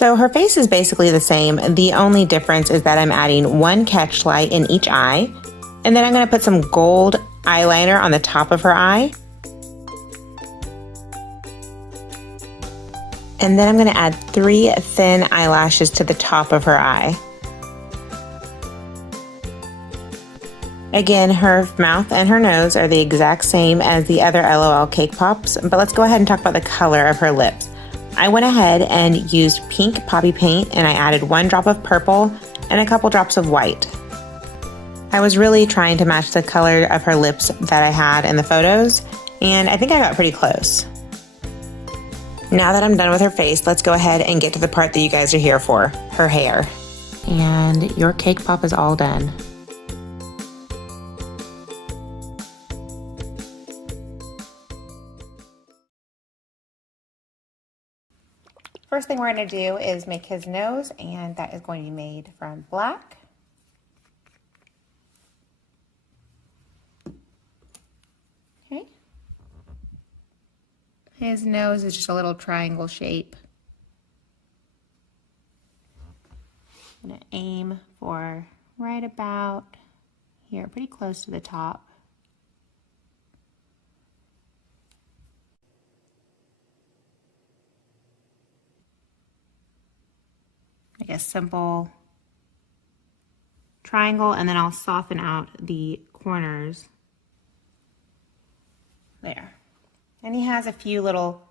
So her face is basically the same. The only difference is that I'm adding one catch light in each eye, and then I'm going to put some gold eyeliner on the top of her eye. And then I'm going to add 3 thin eyelashes to the top of her eye. Again, her mouth and her nose are the exact same as the other L.O.L cake pops, but let's go ahead and talk about the color of her lips. I went ahead and used pink poppy paint, and I added 1 drop of purple and a couple drops of white. I was really trying to match the color of her lips that I had in the photos, and I think I got pretty close. Now that I'm done with her face, let's go ahead and get to the part that you guys are here for, her hair. And your cake pop is all done. First thing we're going to do is make his nose, and that is going to be made from black. Okay. His nose is just a little triangle shape. I'm going to aim for right about here, pretty close to the top. Like a simple triangle, and then I'll soften out the corners there. And he has a few little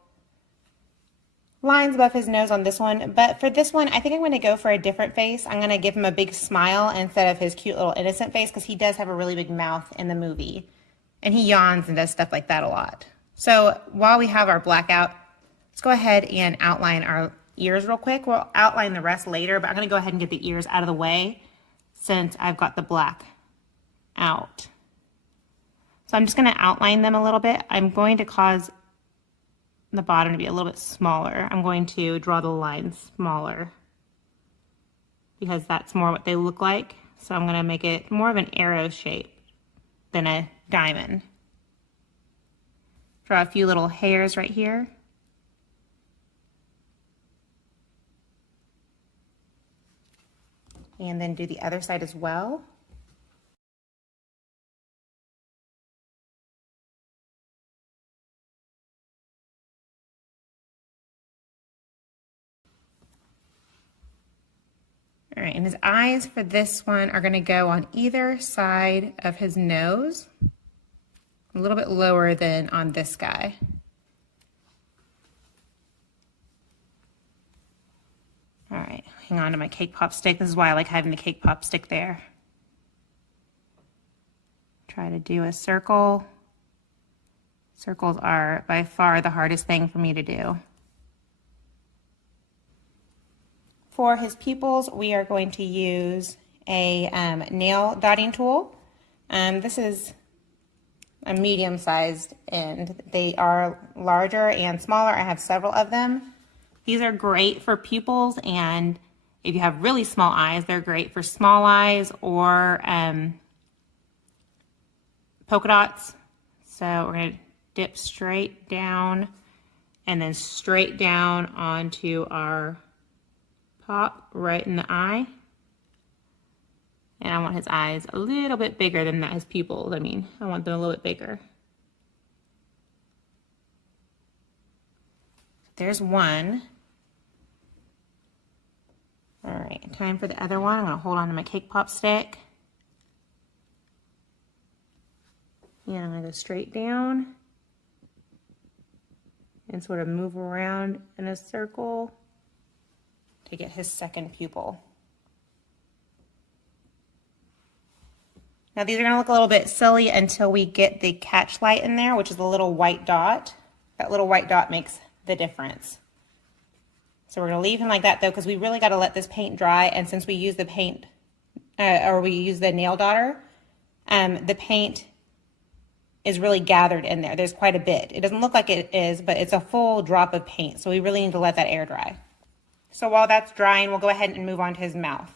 lines above his nose on this one, but for this one, I think I'm going to go for a different face. I'm going to give him a big smile instead of his cute little innocent face, because he does have a really big mouth in the movie, and he yawns and does stuff like that a lot. So while we have our black out, let's go ahead and outline our ears real quick. We'll outline the rest later, but I'm going to go ahead and get the ears out of the way since I've got the black out. So I'm just going to outline them a little bit. I'm going to cause the bottom to be a little bit smaller. I'm going to draw the lines smaller because that's more what they look like. So I'm going to make it more of an arrow shape than a diamond. Draw a few little hairs right here. And then do the other side as well. All right, and his eyes for this one are gonna go on either side of his nose, a little bit lower than on this guy. All right, hang on to my cake pop stick. This is why I like having the cake pop stick there. Try to do a circle. Circles are by far the hardest thing for me to do. For his pupils, we are going to use a nail dotting tool. This is a medium-sized end. They are larger and smaller. I have several of them. These are great for pupils, and if you have really small eyes, they're great for small eyes or polka dots. So we're going to dip straight down and then straight down onto our pop right in the eye. And I want his eyes a little bit bigger than that, his pupils. I mean, I want them a little bit bigger. There's one. All right, time for the other one. I'm gonna hold on to my cake pop stick. And I'm gonna go straight down and sort of move around in a circle to get his second pupil. Now these are gonna look a little bit silly until we get the catch light in there, which is the little white dot. That little white dot makes the difference. So we're gonna leave him like that though, because we really gotta let this paint dry, and since we use the paint, or we use the nail dotter, the paint is really gathered in there. There's quite a bit. It doesn't look like it is, but it's a full drop of paint, so we really need to let that air dry. So while that's drying, we'll go ahead and move on to his mouth.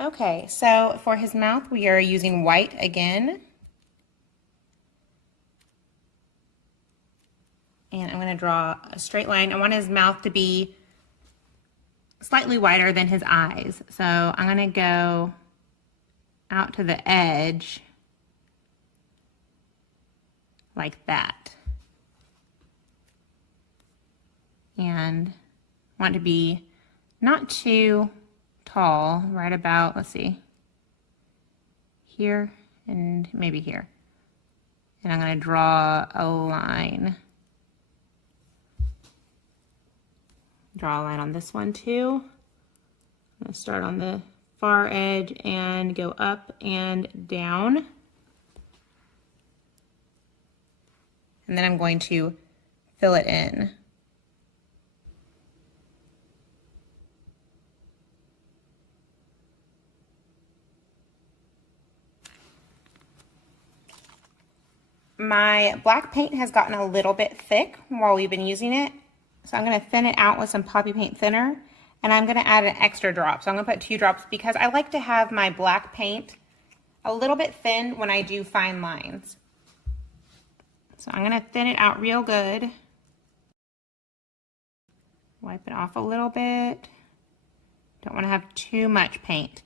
Okay, so for his mouth, we are using white again. And I'm gonna draw a straight line. I want his mouth to be slightly wider than his eyes. So I'm going to go out to the edge like that. And want to be not too tall, right about, let's see, here and maybe here. And I'm going to draw a line. Draw a line on this one too. I'm going to start on the far edge and go up and down. And then I'm going to fill it in. My black paint has gotten a little bit thick while we've been using it. So I'm going to thin it out with some poppy paint thinner, and I'm going to add an extra drop. So I'm going to put 2 drops because I like to have my black paint a little bit thin when I do fine lines. So I'm going to thin it out real good. Wipe it off a little bit. Don't want to have too much paint.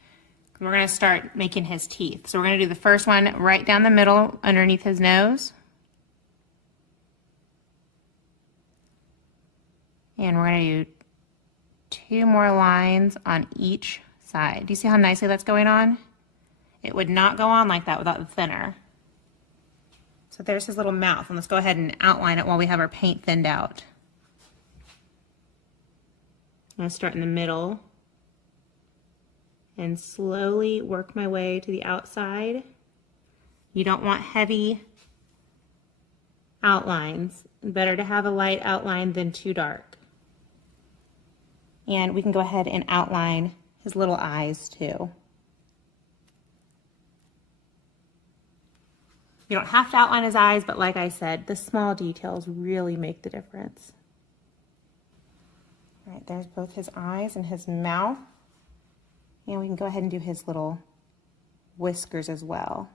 We're going to start making his teeth. So we're going to do the first one right down the middle underneath his nose. And we're going to do 2 more lines on each side. Do you see how nicely that's going on? It would not go on like that without the thinner. So there's his little mouth, and let's go ahead and outline it while we have our paint thinned out. I'm going to start in the middle and slowly work my way to the outside. You don't want heavy outlines. Better to have a light outline than too dark. And we can go ahead and outline his little eyes too. You don't have to outline his eyes, but like I said, the small details really make the difference. All right, there's both his eyes and his mouth. And we can go ahead and do his little whiskers as well.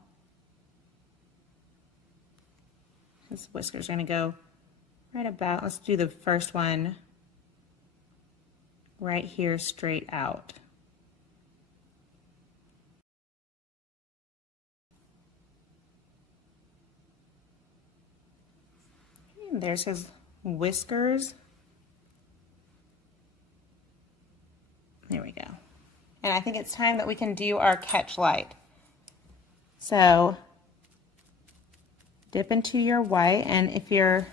His whiskers are going to go right about, let's do the first one right here straight out. And there's his whiskers. There we go. And I think it's time that we can do our catch light. So dip into your white, and if your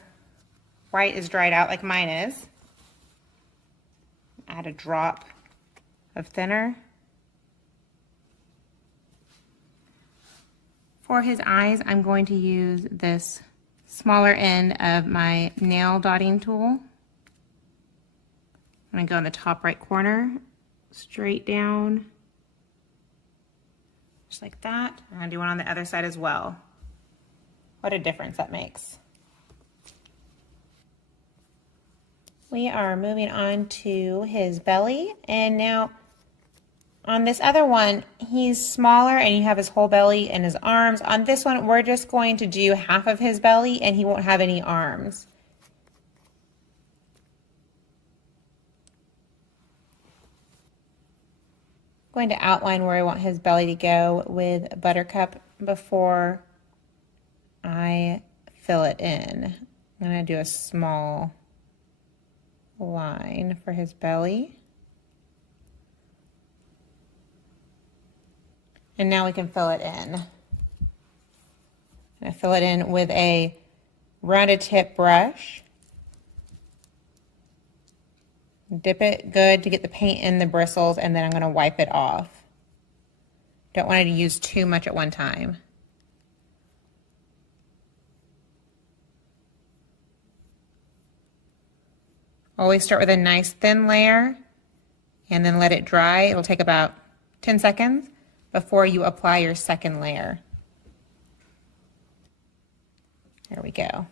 white is dried out like mine is, add a drop of thinner. For his eyes, I'm going to use this smaller end of my nail dotting tool. I'm going to go in the top right corner, straight down, just like that. I'm going to do one on the other side as well. What a difference that makes. We are moving on to his belly, and now on this other one, he's smaller and you have his whole belly and his arms. On this one, we're just going to do half of his belly and he won't have any arms. I'm going to outline where I want his belly to go with Buttercup before I fill it in. I'm going to do a small line for his belly. And now we can fill it in. I fill it in with a rounded tip brush. Dip it good to get the paint in the bristles, and then I'm going to wipe it off. Don't want to use too much at one time. Always start with a nice thin layer and then let it dry. It'll take about 10 seconds before you apply your second layer. There we go.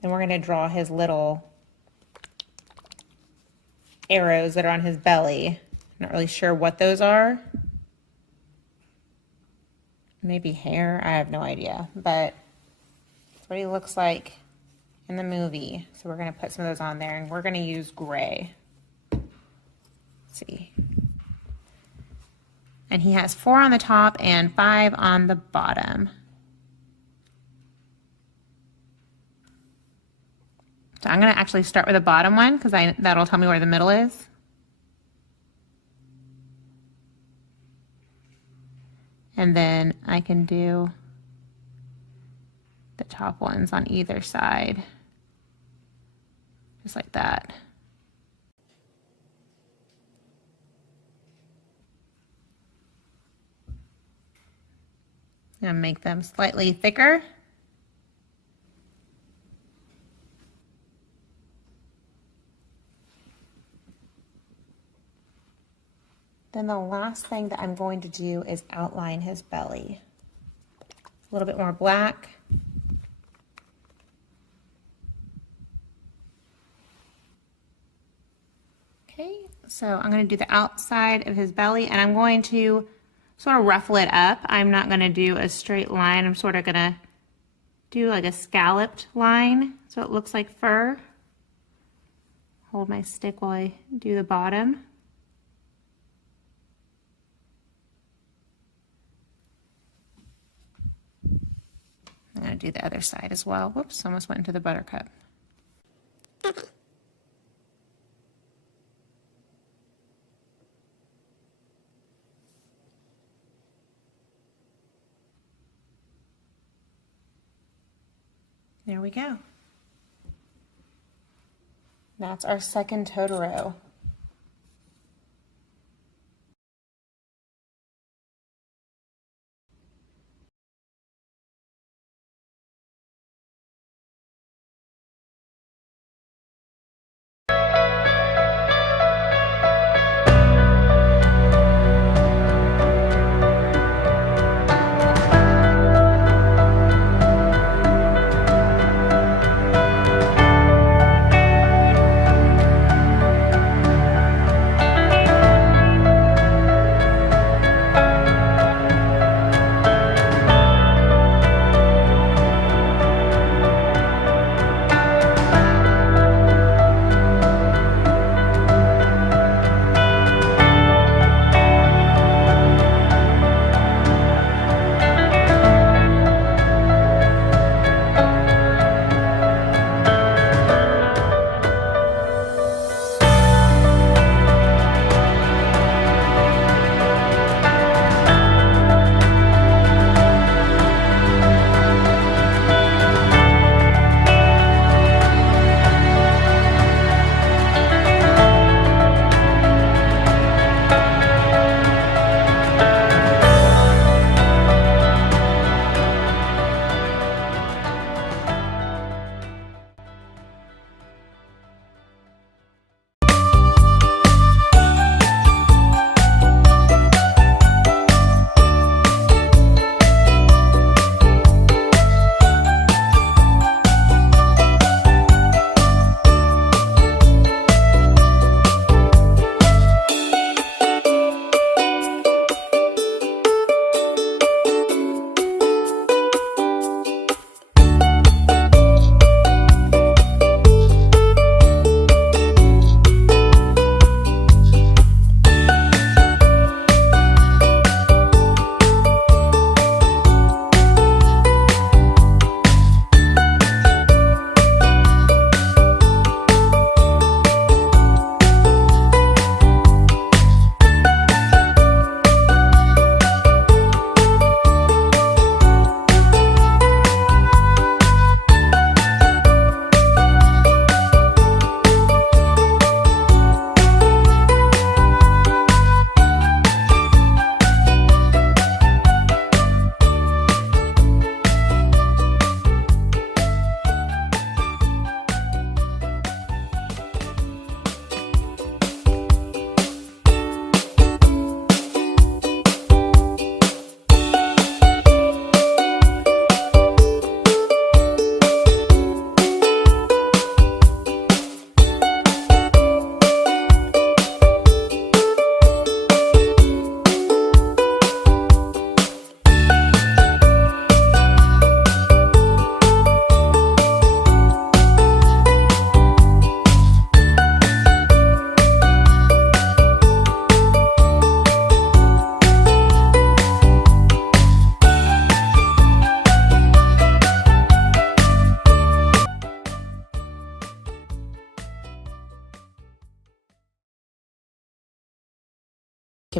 Then we're going to draw his little arrows that are on his belly. Not really sure what those are. maybe hair. I have no idea, but that's what he looks like in the movie. So we're gonna put some of those on there, and we're gonna use gray. Let's see. And he has 4 on the top and 5 on the bottom. So I'm gonna actually start with the bottom one because that'll tell me where the middle is. And then I can do the top ones on either side, just like that. And make them slightly thicker. Then the last thing that I'm going to do is outline his belly. A little bit more black. Okay, so I'm going to do the outside of his belly, and I'm going to sort of ruffle it up. I'm not going to do a straight line. I'm sort of going to do like a scalloped line so it looks like fur. Hold my stick while I do the bottom. I'm going to do the other side as well. Whoops, almost went into the buttercup. There we go. That's our second Totoro.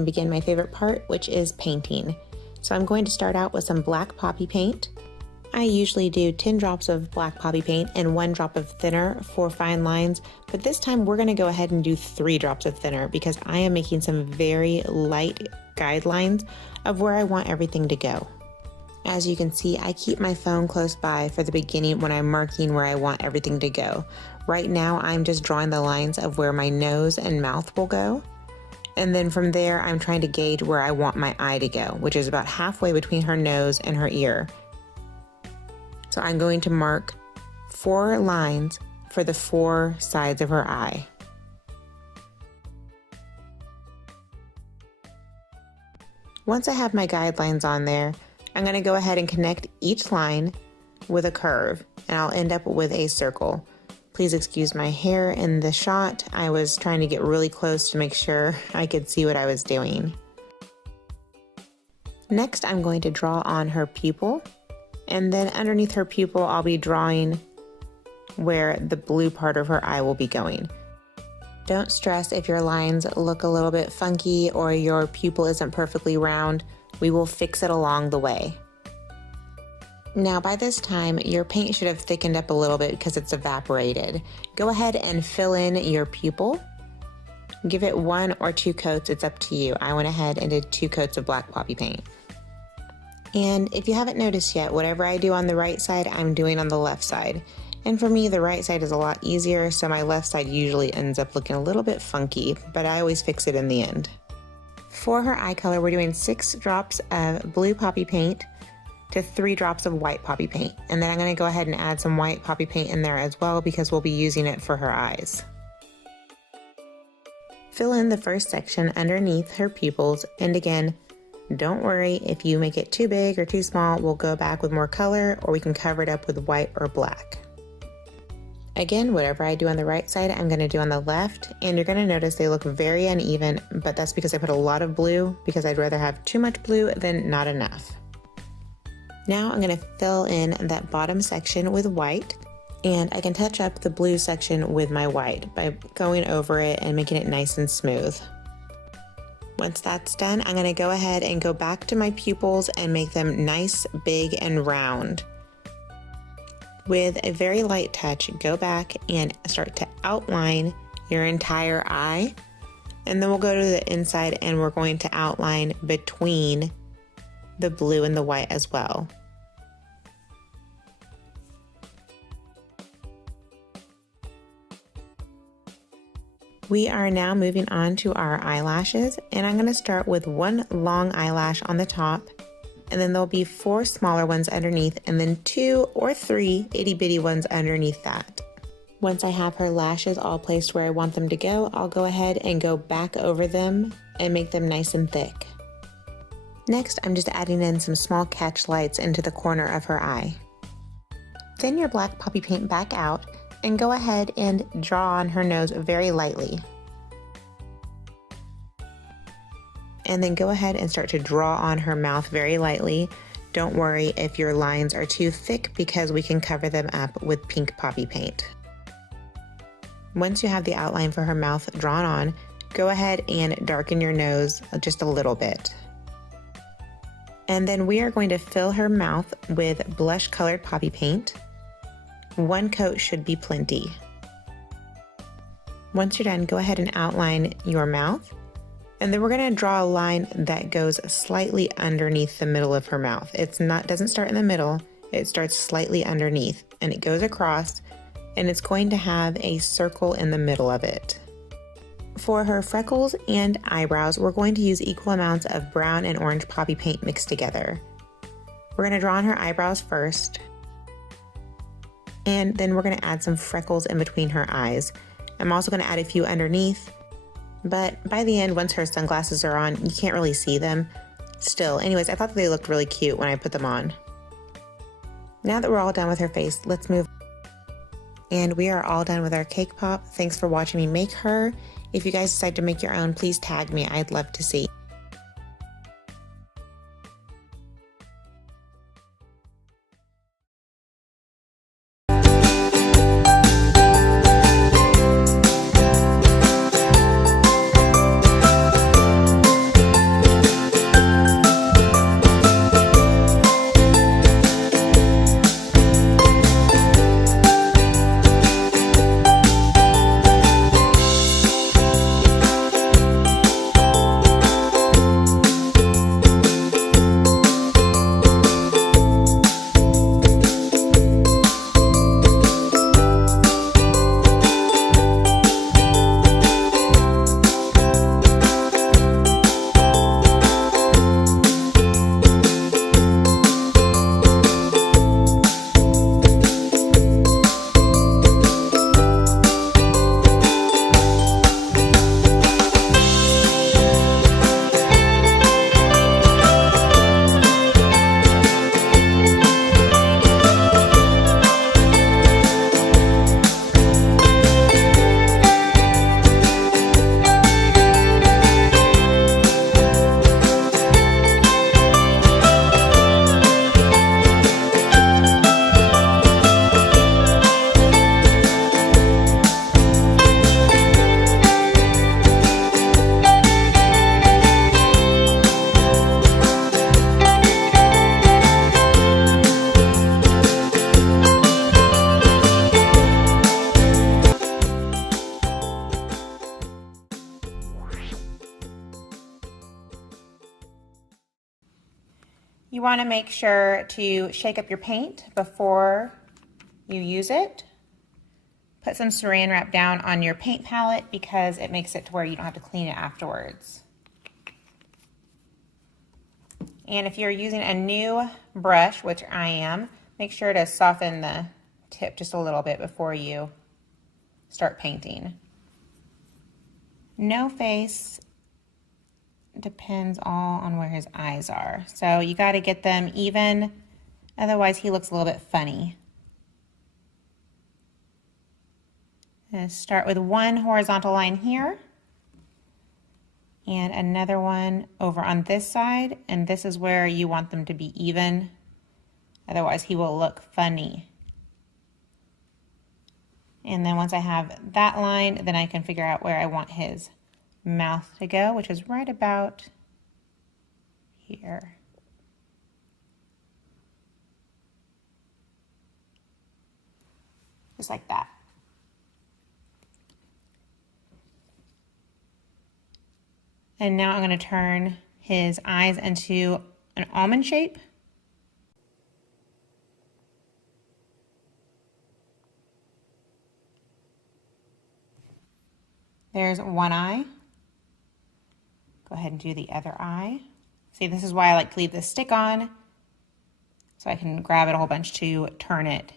can begin my favorite part, which is painting. So I'm going to start out with some black poppy paint. I usually do 10 drops of black poppy paint and 1 drop of thinner for fine lines, but this time we're going to go ahead and do 3 drops of thinner because I am making some very light guidelines of where I want everything to go. As you can see, I keep my phone close by for the beginning when I'm marking where I want everything to go. Right now, I'm just drawing the lines of where my nose and mouth will go. And then from there, I'm trying to gauge where I want my eye to go, which is about halfway between her nose and her ear. So I'm going to mark 4 lines for the 4 sides of her eye. Once I have my guidelines on there, I'm going to go ahead and connect each line with a curve, and I'll end up with a circle. Please excuse my hair in the shot. I was trying to get really close to make sure I could see what I was doing. Next, I'm going to draw on her pupil. And then underneath her pupil, I'll be drawing where the blue part of her eye will be going. Don't stress if your lines look a little bit funky or your pupil isn't perfectly round. We will fix it along the way. Now by this time, your paint should have thickened up a little bit because it's evaporated. Go ahead and fill in your pupil. Give it 1 or 2 coats, it's up to you. I went ahead and did 2 coats of black poppy paint. And if you haven't noticed yet, whatever I do on the right side, I'm doing on the left side. And for me, the right side is a lot easier, so my left side usually ends up looking a little bit funky, but I always fix it in the end. For her eye color, we're doing 6 drops of blue poppy paint to 3 drops of white poppy paint. And then I'm gonna go ahead and add some white poppy paint in there as well because we'll be using it for her eyes. Fill in the first section underneath her pupils, and again, don't worry if you make it too big or too small, we'll go back with more color or we can cover it up with white or black. Again, whatever I do on the right side, I'm going to do on the left, and you're going to notice they look very uneven, but that's because I put a lot of blue because I'd rather have too much blue than not enough. Now I'm going to fill in that bottom section with white, and I can touch up the blue section with my white by going over it and making it nice and smooth. Once that's done, I'm going to go ahead and go back to my pupils and make them nice, big, and round. With a very light touch, go back and start to outline your entire eye. And then we'll go to the inside and we're going to outline between the blue and the white as well. We are now moving on to our eyelashes, and I'm going to start with 1 long eyelash on the top, and then there'll be 4 smaller ones underneath, and then 2 or 3 itty bitty ones underneath that. Once I have her lashes all placed where I want them to go, I'll go ahead and go back over them and make them nice and thick. Next, I'm just adding in some small catch lights into the corner of her eye. Thin your black poppy paint back out and go ahead and draw on her nose very lightly. And then go ahead and start to draw on her mouth very lightly. Don't worry if your lines are too thick because we can cover them up with pink poppy paint. Once you have the outline for her mouth drawn on, go ahead and darken your nose just a little bit. And then we are going to fill her mouth with blush colored poppy paint. 1 coat should be plenty. Once you're done, go ahead and outline your mouth. And then we're going to draw a line that goes slightly underneath the middle of her mouth. Doesn't start in the middle, it starts slightly underneath and it goes across, and it's going to have a circle in the middle of it. For her freckles and eyebrows, we're going to use equal amounts of brown and orange poppy paint mixed together. We're going to draw on her eyebrows first, and then we're going to add some freckles in between her eyes. I'm also going to add a few underneath, but by the end, once her sunglasses are on, you can't really see them. Still, anyways, I thought that they looked really cute when I put them on. Now that we're all done with her face, let's move. And we are all done with our cake pop. Thanks for watching me make her. If you guys decide to make your own, please tag me. I'd love to see. want to make sure to shake up your paint before you use it. Put some saran wrap down on your paint palette because it makes it to where you don't have to clean it afterwards. And if you're using a new brush, which I am, make sure to soften the tip just a little bit before you start painting. No face depends all on where his eyes are. So you got to get them even, otherwise he looks a little bit funny. Start with one horizontal line here and another one over on this side, and this is where you want them to be even, otherwise he will look funny. And then once I have that line, then I can figure out where I want his mouth to go, which is right about here. Just like that. And now I'm going to turn his eyes into an almond shape. There's one eye. Go ahead and do the other eye. See, this is why I like to leave this stick on, so I can grab it a whole bunch to turn it.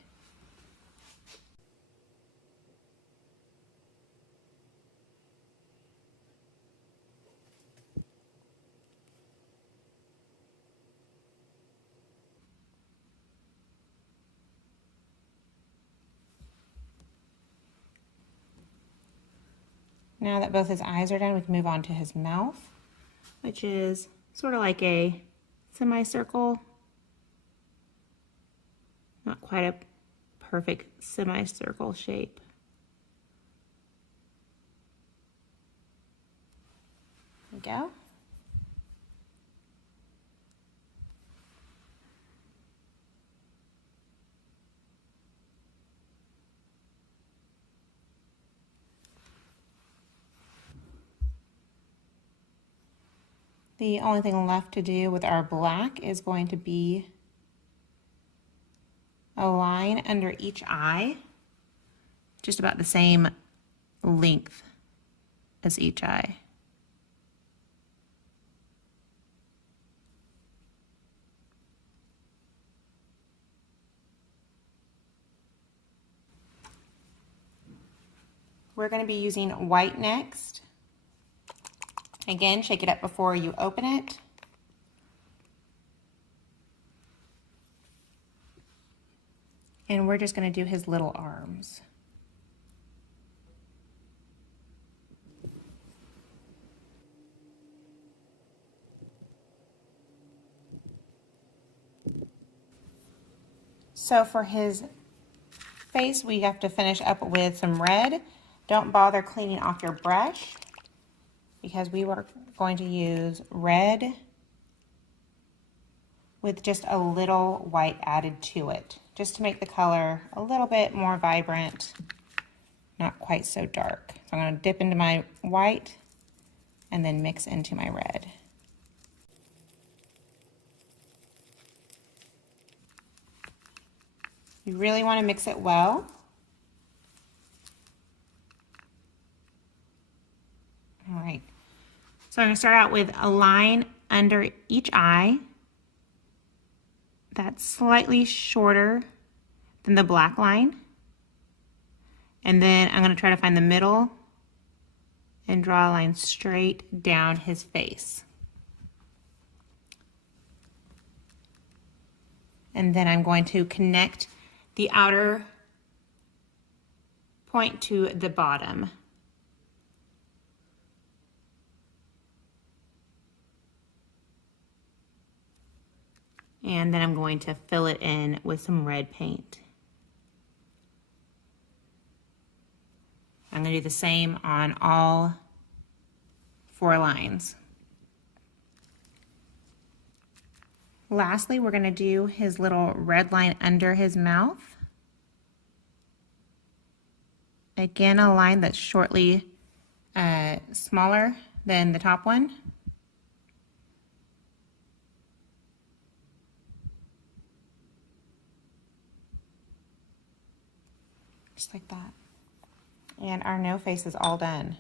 Now that both his eyes are done, we can move on to his mouth, which is sort of like a semicircle. Not quite a perfect semicircle shape. There we go. The only thing left to do with our black is going to be a line under each eye, just about the same length as each eye. We're going to be using white next. Again, shake it up before you open it. And we're just going to do his little arms. So for his face, we have to finish up with some red. Don't bother cleaning off your brush, because we were going to use red with just a little white added to it, just to make the color a little bit more vibrant, not quite so dark. So I'm going to dip into my white and then mix into my red. You really want to mix it well. All right. So I'm going to start out with a line under each eye that's slightly shorter than the black line. And then I'm going to try to find the middle and draw a line straight down his face. And then I'm going to connect the outer point to the bottom. And then I'm going to fill it in with some red paint. I'm going to do the same on all 4 lines. Lastly, we're going to do his little red line under his mouth. Again, a line that's shortly smaller than the top one. just like that. And our no face is all done.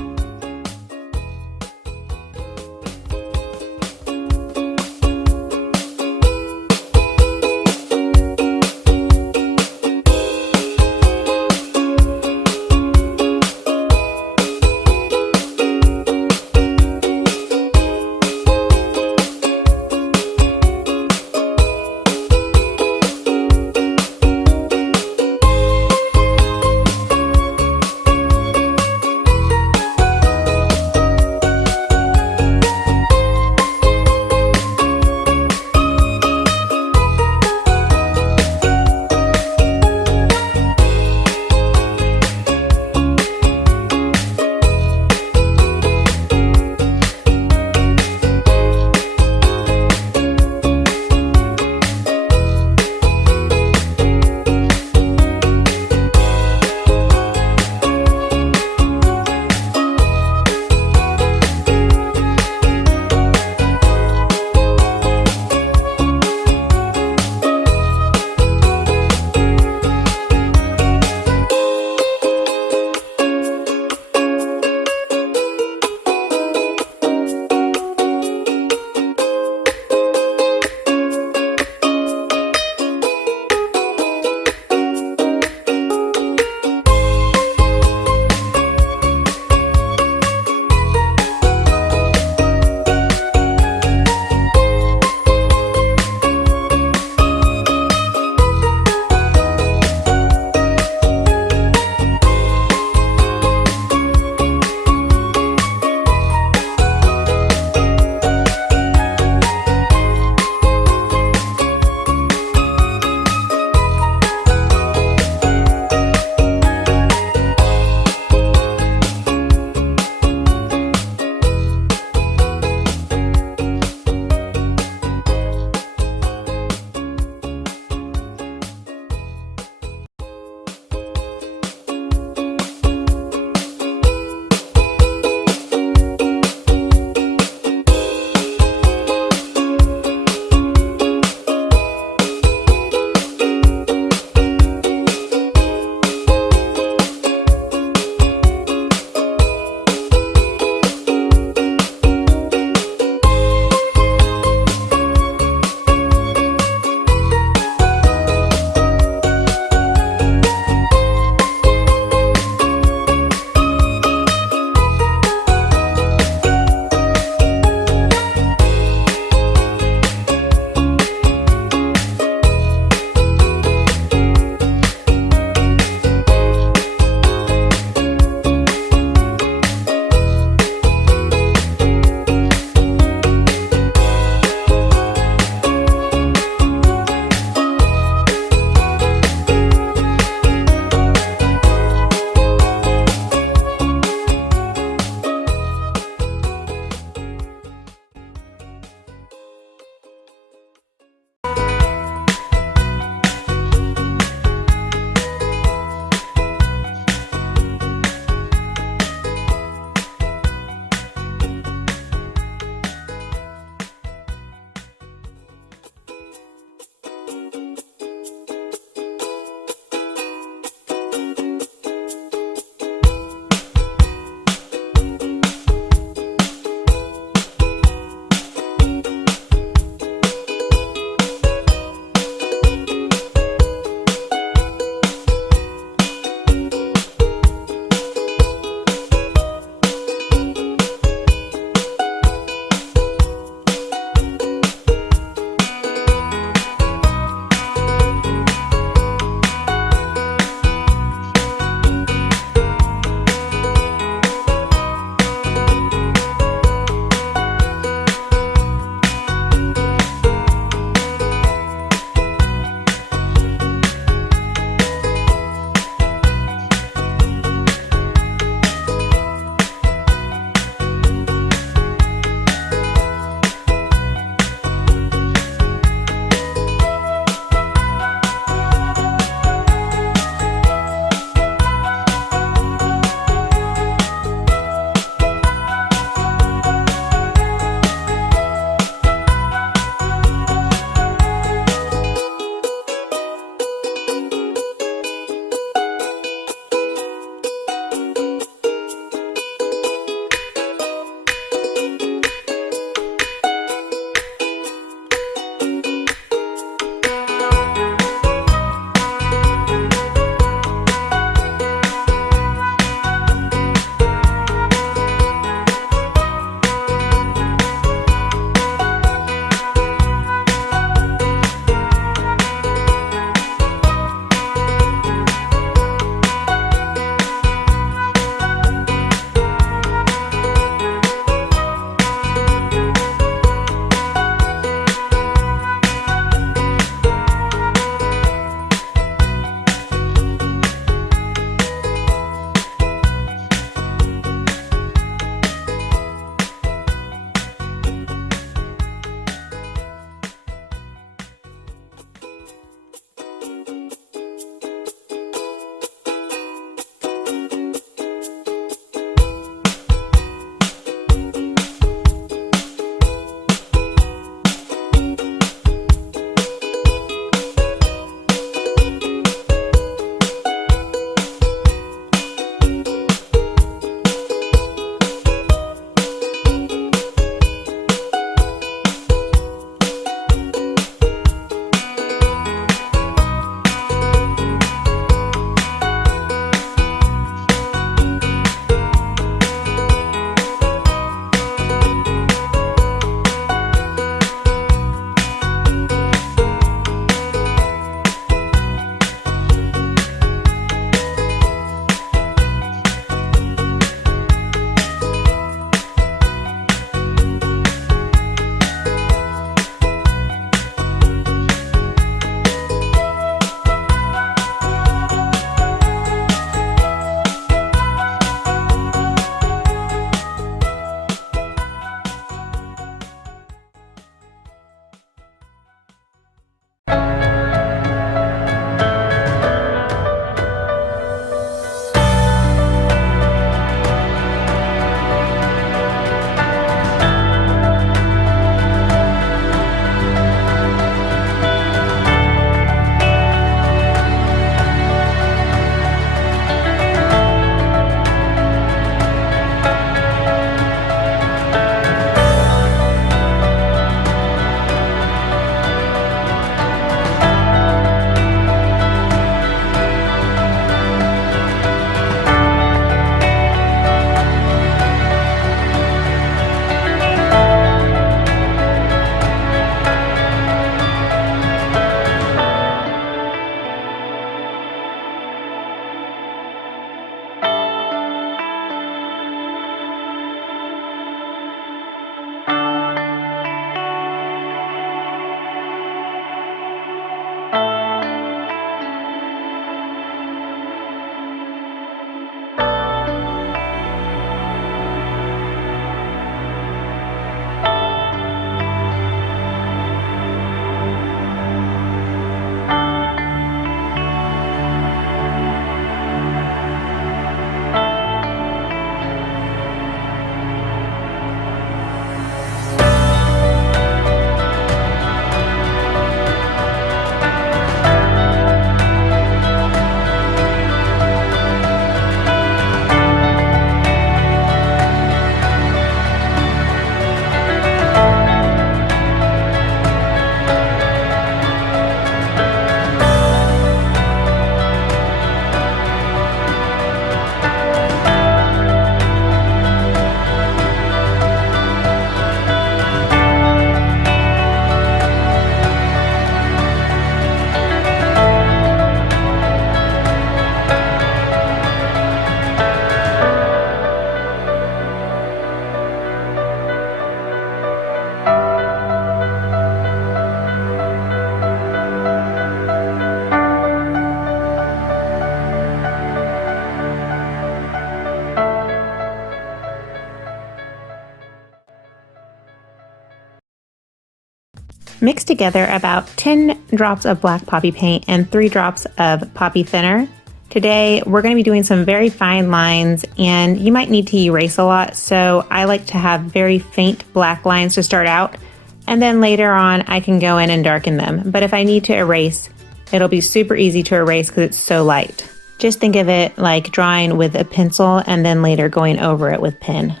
Mix together about 10 drops of black poppy paint and 3 drops of poppy thinner. Today, we're going to be doing some very fine lines, and you might need to erase a lot, so I like to have very faint black lines to start out, and then later on I can go in and darken them. But if I need to erase, it'll be super easy to erase because it's so light. Just think of it like drawing with a pencil and then later going over it with pen.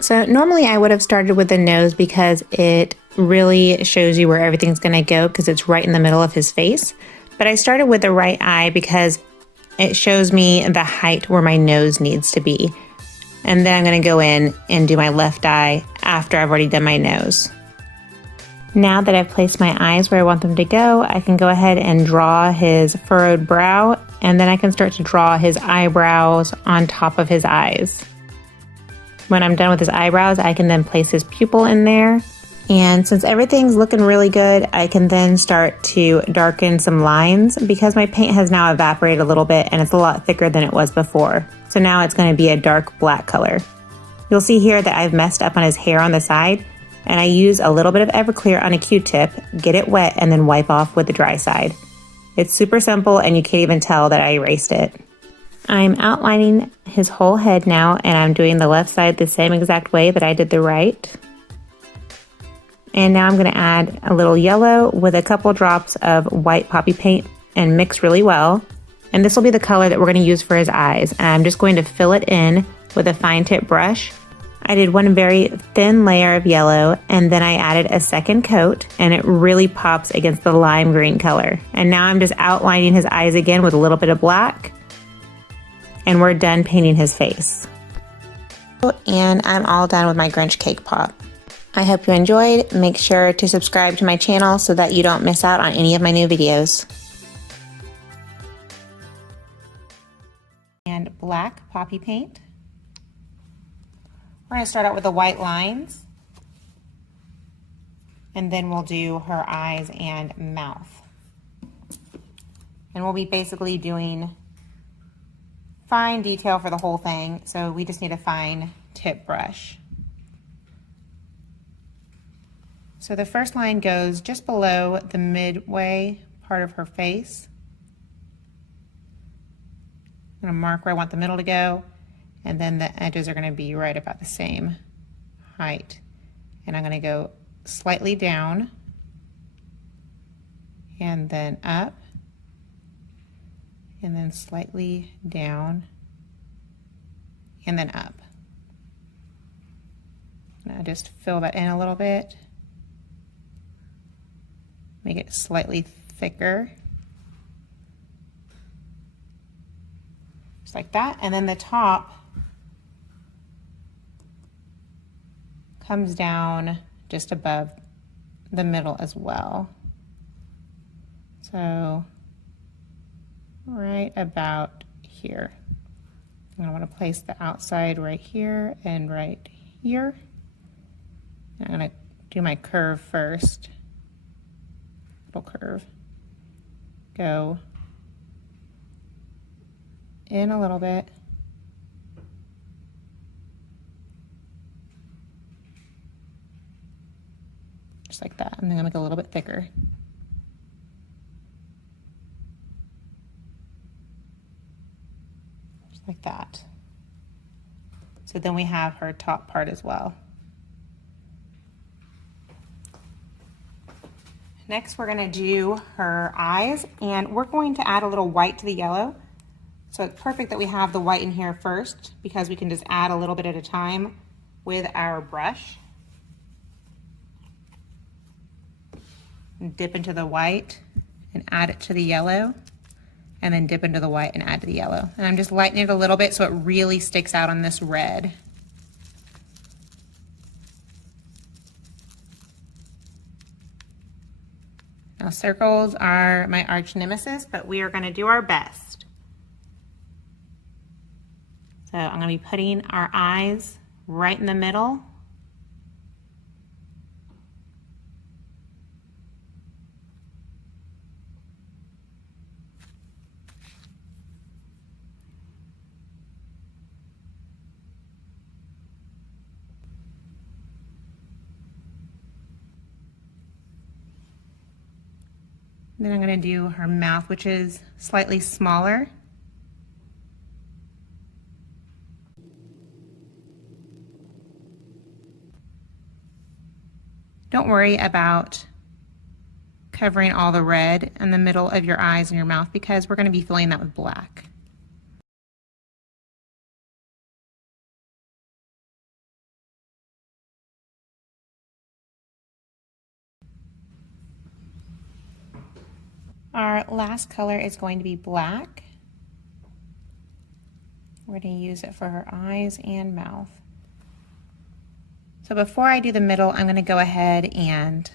So normally I would have started with the nose because it really shows you where everything's going to go because it's right in the middle of his face. But I started with the right eye because it shows me the height where my nose needs to be. And then I'm going to go in and do my left eye after I've already done my nose. Now that I've placed my eyes where I want them to go, I can go ahead and draw his furrowed brow, and then I can start to draw his eyebrows on top of his eyes. When I'm done with his eyebrows, I can then place his pupil in there. And since everything's looking really good, I can then start to darken some lines because my paint has now evaporated a little bit and it's a lot thicker than it was before. So now it's going to be a dark black color. You'll see here that I've messed up on his hair on the side, and I use a little bit of Everclear on a Q-tip, get it wet, and then wipe off with the dry side. It's super simple and you can't even tell that I erased it. I'm outlining his whole head now, and I'm doing the left side the same exact way that I did the right. And now I'm going to add a little yellow with a couple drops of white poppy paint and mix really well. And this will be the color that we're going to use for his eyes. And I'm just going to fill it in with a fine tip brush. I did one very thin layer of yellow, and then I added a second coat, and it really pops against the lime green color. And now I'm just outlining his eyes again with a little bit of black, and we're done painting his face. And I'm all done with my Grinch cake pop. I hope you enjoyed. Make sure to subscribe to my channel so that you don't miss out on any of my new videos. And black poppy paint. We're going to start out with the white lines, and then we'll do her eyes and mouth. And we'll be basically doing fine detail for the whole thing, so we just need a fine tip brush. So the first line goes just below the midway part of her face. I'm going to mark where I want the middle to go. And then the edges are going to be right about the same height. And I'm going to go slightly down and then up and then slightly down and then up. Now just fill that in a little bit. Make it slightly thicker. Just like that. And then the top comes down just above the middle as well. So right about here. I want to place the outside right here and right here. I'm going to do my curve first. Little curve. Go in a little bit. Just like that. I'm going to make it a little bit thicker. Just like that. So then we have her top part as well. Next, we're going to do her eyes, and we're going to add a little white to the yellow. So it's perfect that we have the white in here first because we can just add a little bit at a time with our brush. And dip into the white and add it to the yellow, and then dip into the white and add to the yellow. And I'm just lightening it a little bit so it really sticks out on this red. Now circles are my arch nemesis, but we are going to do our best. So I'm going to be putting our eyes right in the middle. Then I'm going to do her mouth, which is slightly smaller. Don't worry about covering all the red in the middle of your eyes and your mouth because we're going to be filling that with black. Our last color is going to be black. We're going to use it for her eyes and mouth. So before I do the middle, I'm going to go ahead and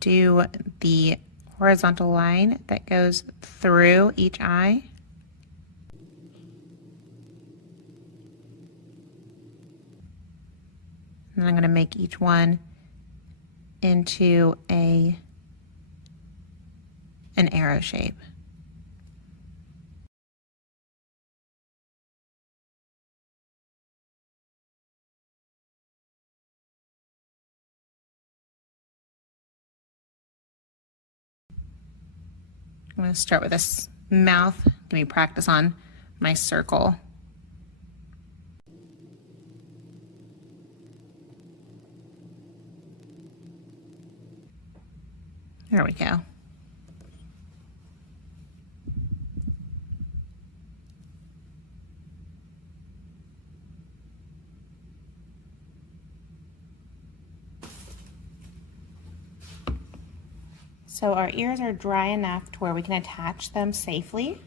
do the horizontal line that goes through each eye. And I'm going to make each one into an arrow shape. I'm going to start with this mouth. Give me practice on my circle. There we go. So our ears are dry enough to where we can attach them safely.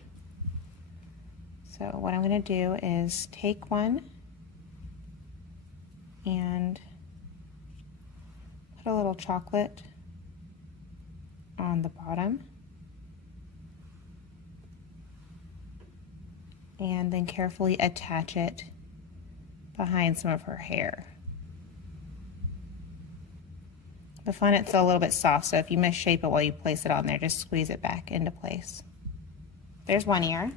So what I'm going to do is take one and put a little chocolate on the bottom, and then carefully attach it behind some of her hair. The fun, it's a little bit soft, so if you misshape it while you place it on there, just squeeze it back into place. There's one ear.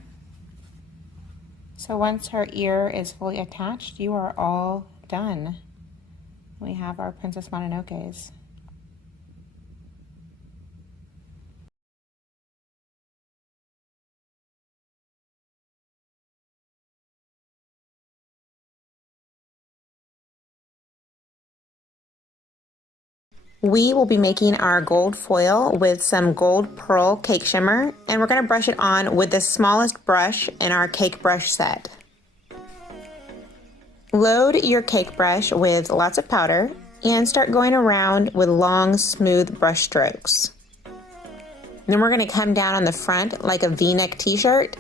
So once her ear is fully attached, you are all done. We have our Princess Mononokes. We will be making our gold foil with some gold pearl cake shimmer, and we're going to brush it on with the smallest brush in our cake brush set. Load your cake brush with lots of powder and start going around with long, smooth brush strokes. Then we're going to come down on the front like a V-neck t-shirt,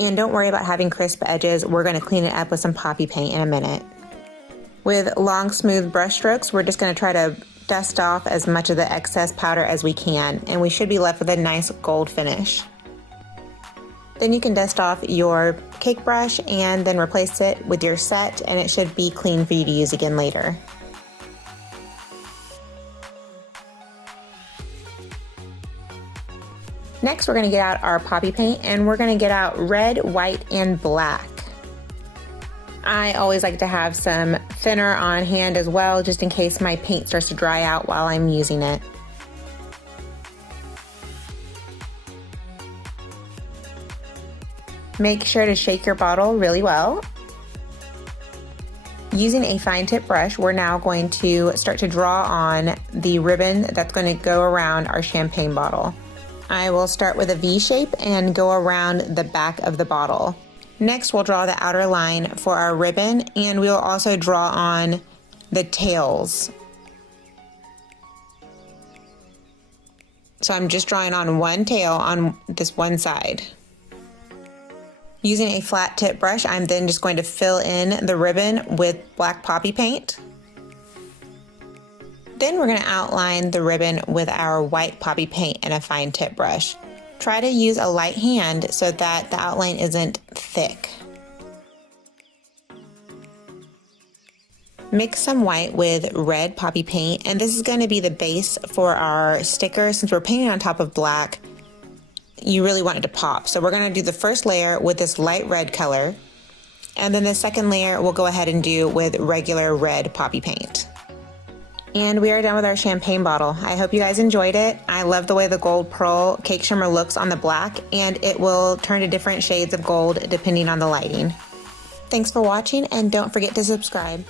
and don't worry about having crisp edges. We're going to clean it up with some poppy paint in a minute. With long, smooth brush strokes, we're just going to try to dust off as much of the excess powder as we can, and we should be left with a nice gold finish. Then you can dust off your cake brush and then replace it with your set, and it should be clean for you to use again later. Next, we're going to get out our poppy paint, and we're going to get out red, white, and black. I always like to have some thinner on hand as well, just in case my paint starts to dry out while I'm using it. Make sure to shake your bottle really well. Using a fine tip brush, we're now going to start to draw on the ribbon that's going to go around our champagne bottle. I will start with a V shape and go around the back of the bottle. Next, we'll draw the outer line for our ribbon, and we'll also draw on the tails. So I'm just drawing on one tail on this one side. Using a flat tip brush, I'm then just going to fill in the ribbon with black poppy paint. Then we're going to outline the ribbon with our white poppy paint and a fine tip brush. Try to use a light hand so that the outline isn't thick. Mix some white with red poppy paint, and this is going to be the base for our sticker. Since we're painting on top of black, you really want it to pop. So we're going to do the first layer with this light red color, and then the second layer we'll go ahead and do with regular red poppy paint. And we are done with our champagne bottle. I hope you guys enjoyed it. I love the way the gold pearl cake shimmer looks on the black, and it will turn to different shades of gold depending on the lighting. Thanks for watching, and don't forget to subscribe.